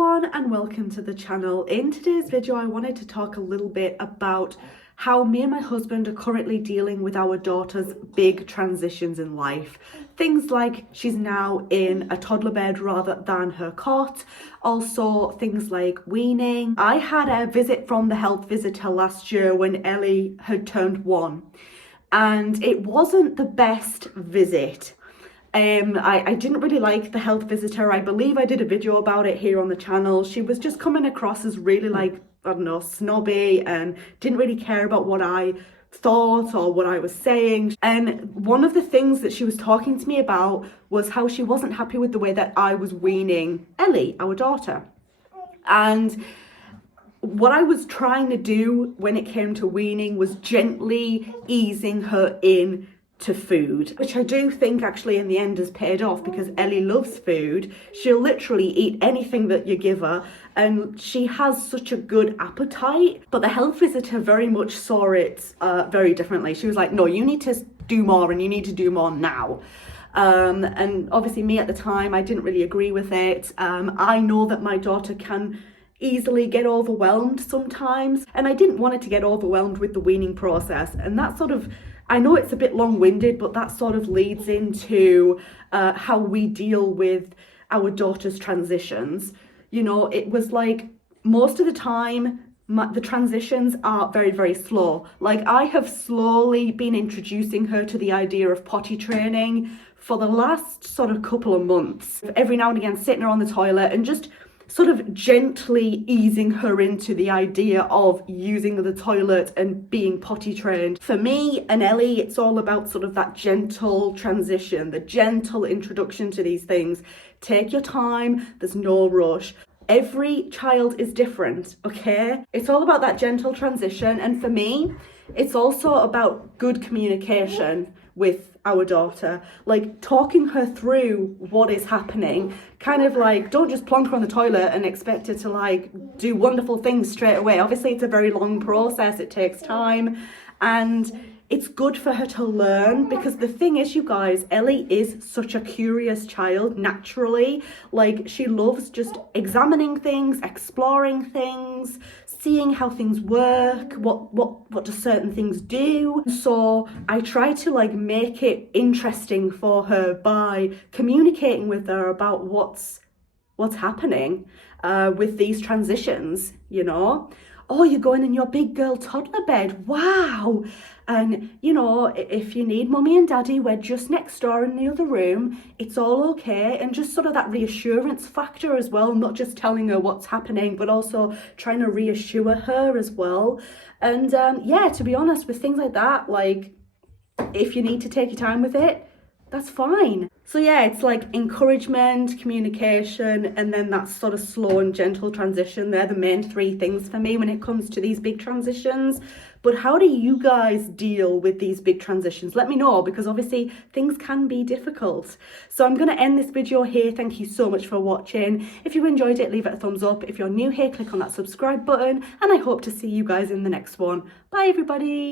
everyone and welcome to the channel. In today's video I wanted to talk a little bit about how me and my husband are currently dealing with our daughter's big transitions in life. Things like she's now in a toddler bed rather than her cot. Also things like weaning. I had a visit from the health visitor last year when Ellie had turned 1 and it wasn't the best visit. I didn't really like the health visitor. I believe I did a video about it here on the channel. She was just coming across as really like, I don't know, snobby and didn't really care about what I thought or what I was saying. And one of the things that she was talking to me about was how she wasn't happy with the way that I was weaning Ellie, our daughter. And what I was trying to do when it came to weaning was gently easing her in to food, which I do think actually in the end has paid off because Ellie loves food. She'll literally eat anything that you give her and she has such a good appetite. But the health visitor very much saw it very differently. She was like, no, you need to do more and you need to do more now. And obviously me at the time, I didn't really agree with it. I know that my daughter can easily get overwhelmed sometimes, and I didn't want her to get overwhelmed with the weaning process. And that sort of, I know it's a bit long-winded, but that sort of leads into how we deal with our daughter's transitions. You know, it was like most of the time the transitions are very, very slow. Like I have slowly been introducing her to the idea of potty training for the last sort of couple of months. Every now and again sitting her on the toilet and just sort of gently easing her into the idea of using the toilet and being potty trained. For me and Ellie, it's all about sort of that gentle transition, the gentle introduction to these things. Take your time, there's no rush. Every child is different, okay? It's all about that gentle transition. And for me, it's also about good communication with our daughter, like talking her through what is happening. Kind of like, don't just plonk her on the toilet and expect her to like do wonderful things straight away. Obviously it's a very long process, it takes time, and it's good for her to learn, because the thing is, you guys, Ellie is such a curious child naturally. Like she loves just examining things, exploring things, seeing how things work, what do certain things do. So I try to like make it interesting for her by communicating with her about what's happening with these transitions, you know. Oh, you're going in your big girl toddler bed, wow. And you know, if you need mummy and daddy, we're just next door in the other room, it's all okay. And just sort of that reassurance factor as well, not just telling her what's happening, but also trying to reassure her as well. And yeah, to be honest, with things like that, like if you need to take your time with it, that's fine. So yeah, it's like encouragement, communication, and then that sort of slow and gentle transition. They're the main three things for me when it comes to these big transitions. But how do you guys deal with these big transitions? Let me know, because obviously things can be difficult. So I'm going to end this video here. Thank you so much for watching. If you enjoyed it, leave it a thumbs up. If you're new here, click on that subscribe button, and I hope to see you guys in the next one. Bye everybody.